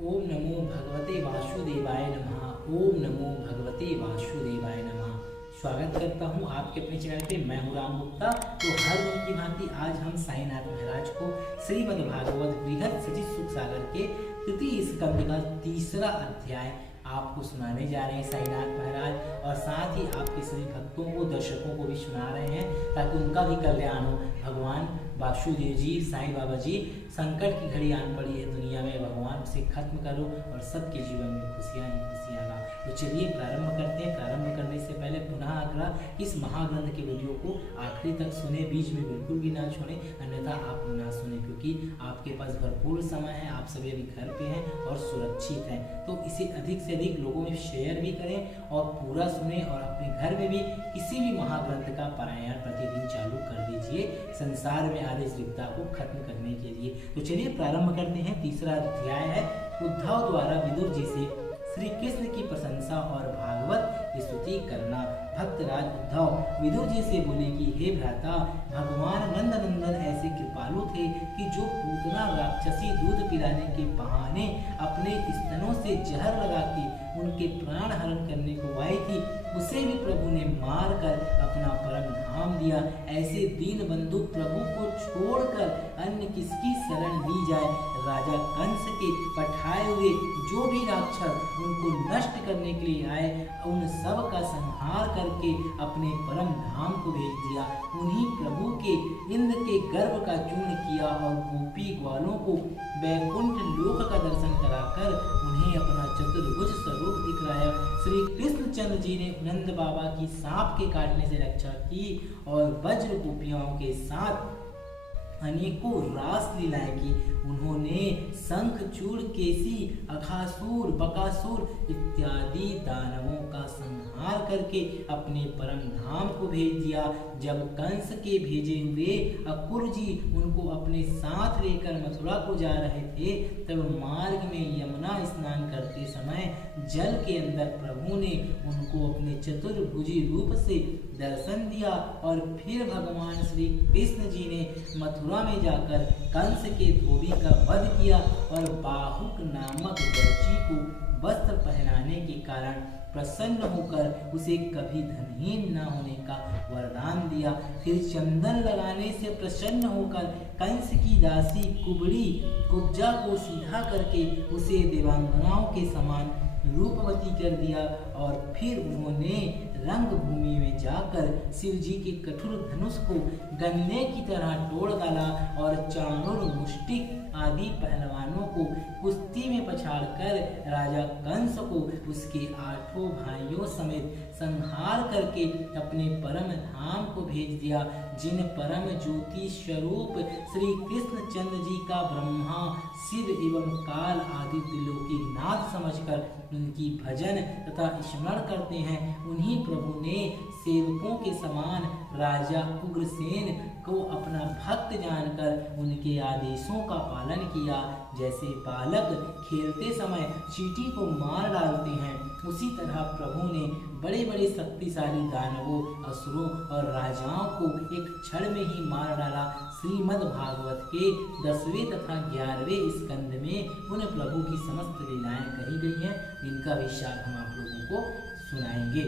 ओम नमो भगवते वासुदेवाय नमः। ओम नमो भगवते वासुदेवाय नमः। स्वागत करता हूं आपके अपने चैनल पे। मैं हूं राम गुप्ता। तो हर दिन की भांति आज हम साईनाथ महाराज को श्रीमद् भागवत बृहद सचित सुख सागर के तृतीय स्कंद का तीसरा अध्याय आपको सुनाने जा रहे हैं साईनाथ महाराज, और साथ ही आपके सभी भक्तों को, दर्शकों को भी सुना रहे हैं ताकि उनका भी कल्याण हो। भगवान वासुदेव जी, साईं बाबा जी, संकट की घड़ी आन पड़ी है दुनिया में, भगवान उसे खत्म करो और सबके जीवन में खुशियां ही खुशियां ला। तो चलिए प्रारंभ करते हैं। प्रारंभ करने से पहले पुनः आग्रह, इस महाग्रंथ के वीडियो को आखिरी तक सुने, बीच में बिल्कुल भी ना छोड़ें, अन्यथा आप ना सुने, क्योंकि आपके पास भरपूर समय है, आप सभी अभी घर पे हैं और सुरक्षित हैं। तो इसे अधिक से अधिक लोगों में शेयर भी करें और पूरा सुने, और अपने घर में भी किसी भी महाग्रंथ का पारायण प्रतिदिन चालू कर दीजिए, संसार में आ रही इस विपदा को खत्म करने के लिए। तो चलिए प्रारंभ करते हैं। तीसरा अध्याय है उद्धव द्वारा विदुर जी से श्री कृष्ण की प्रशंसा और भागवत स्तुति करना। भक्तराज उद्धव विदुर जी से बोले कि हे भ्राता, भगवान नंदनंदन ऐसे कृपालु थे कि जो पूतना राक्षसी दूध पिलाने के बहाने अपने स्तनों से जहर लगा के उनके प्राण हरण करने को आई थी, उसे भी प्रभु ने मार कर अपना परम धाम दिया। ऐसे दीन बंधु प्रभु को छोड़कर अन्य किसकी शरण ली जाए। राजा कंस के पठाए हुए जो भी राक्षस उनको नष्ट करने के लिए आए, उन सब का संहार करके अपने परम धाम को भेज दिया। उन्हीं प्रभु के इंद्र के गर्भ का चूर्ण किया और गोपी ग्वालों को वैकुंठ लोक का दर्शन कराकर उन्हें अपना चतुर्भुज स्वरूप दिखलाया। श्री कृष्ण चंद्र जी ने नंद बाबा की सांप के काटने से रक्षा की और वज्र गोपियाओं के साथ अनेकों रास लीलाएं की। उन्होंने शंख, चूड़, केसी, अघासुर, बकासुर इत्यादि दानवों का संहार करके अपने परम धाम को भेज दिया। जब कंस के भेजे हुए अकुर जी उनको अपने साथ लेकर मथुरा को जा रहे थे, तब मार्ग में यमुना स्नान करते समय जल के अंदर प्रभु ने उनको अपने चतुर्भुजी रूप से दर्शन दिया, और फिर भगवान श्री कृष्ण जी ने मथुरा में जाकर कंस के धोबी का वध किया और बाहुक नामक दर्जी को वस्त्र पहनाने के कारण प्रसन्न होकर उसे कभी धनहीन न होने का वरदान दिया। फिर चंदन लगाने से प्रसन्न होकर कंस की दासी कुबड़ी कुब्जा को सीधा करके उसे देवांगनाओं के समान रूपवती कर दिया, और फिर उन्होंने रंग भूमि में जाकर शिव जी के कठोर धनुष को गन्ने की तरह तोड़ डाला और चाणूर, मुष्टिक आदि पहलवानों को कुश्ती में पछाड़कर राजा कंस को उसके 8 भाइयों समेत संहार करके अपने परम धाम को भेज दिया। जिन परम ज्योति स्वरूप श्री कृष्ण चंद्र जी का ब्रह्मा, शिव एवं काल आदि त्रिलोकी नाथ समझकर उनकी भजन तथा स्मरण करते हैं, उन्हीं प्रभु ने सेवकों के समान राजा उग्रसेन को अपना भक्त जानकर उनके आदेशों का पालन किया। जैसे बालक खेलते समय चींटी को मार डालते हैं, उसी तरह प्रभु ने बड़े बड़े शक्तिशाली दानवों, असुरों और राजाओं को एक क्षण में ही मार डाला। श्रीमद् भागवत के 10वें तथा 11वें स्कंद में उन प्रभु की समस्त लीलाएं कही गई हैं, जिनका भी सार हम आप लोगों को सुनाएंगे।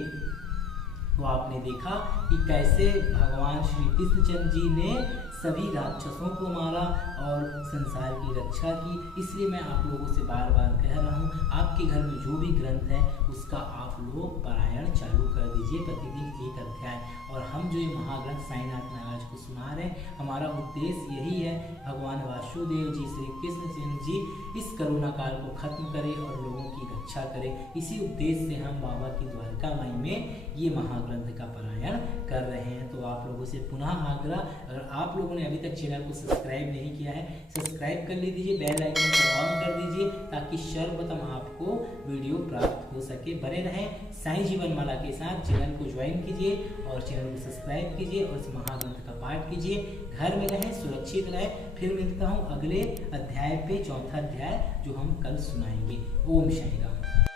तो आपने देखा कि कैसे भगवान श्री कृष्ण चंद्र जी ने सभी राक्षसों को मारा और संसार की रक्षा की। इसलिए मैं आप लोगों से बार बार कह रहा हूँ, आपके घर में जो भी ग्रंथ है उसका आप लोग पारायण चालू कर दीजिए, प्रतिदिन एक अध्याय। और हम जो ये महाग्रंथ साईनाथ महाराज को सुना रहे हैं, हमारा उद्देश्य यही है, भगवान वासुदेव जी, श्री कृष्ण चंद्र जी इस करुणा काल को खत्म करें और लोगों की रक्षा करें। इसी उद्देश्य से हम बाबा की द्वारका माई में ये महाग्रंथ का पारायण कर रहे हैं। तो आप लोगों से पुनः आग्रह, अगर आप लोगों ने अभी तक चैनल को सब्सक्राइब नहीं किया है, सब्सक्राइब कर लीजिए, बेल आइकन को ऑन कर दीजिए, ताकि सर्वप्रथम आपको वीडियो प्राप्त हो सके। बने रहें साईं जीवन माला के साथ, चैनल को ज्वाइन कीजिए और चैनल को सब्सक्राइब कीजिए और इस महाग्रंथ का पाठ कीजिए। घर में रहें, सुरक्षित रहें। फिर मिलता हूँ अगले अध्याय पे, चौथा अध्याय जो हम कल सुनाएंगे। ओम साईं राम।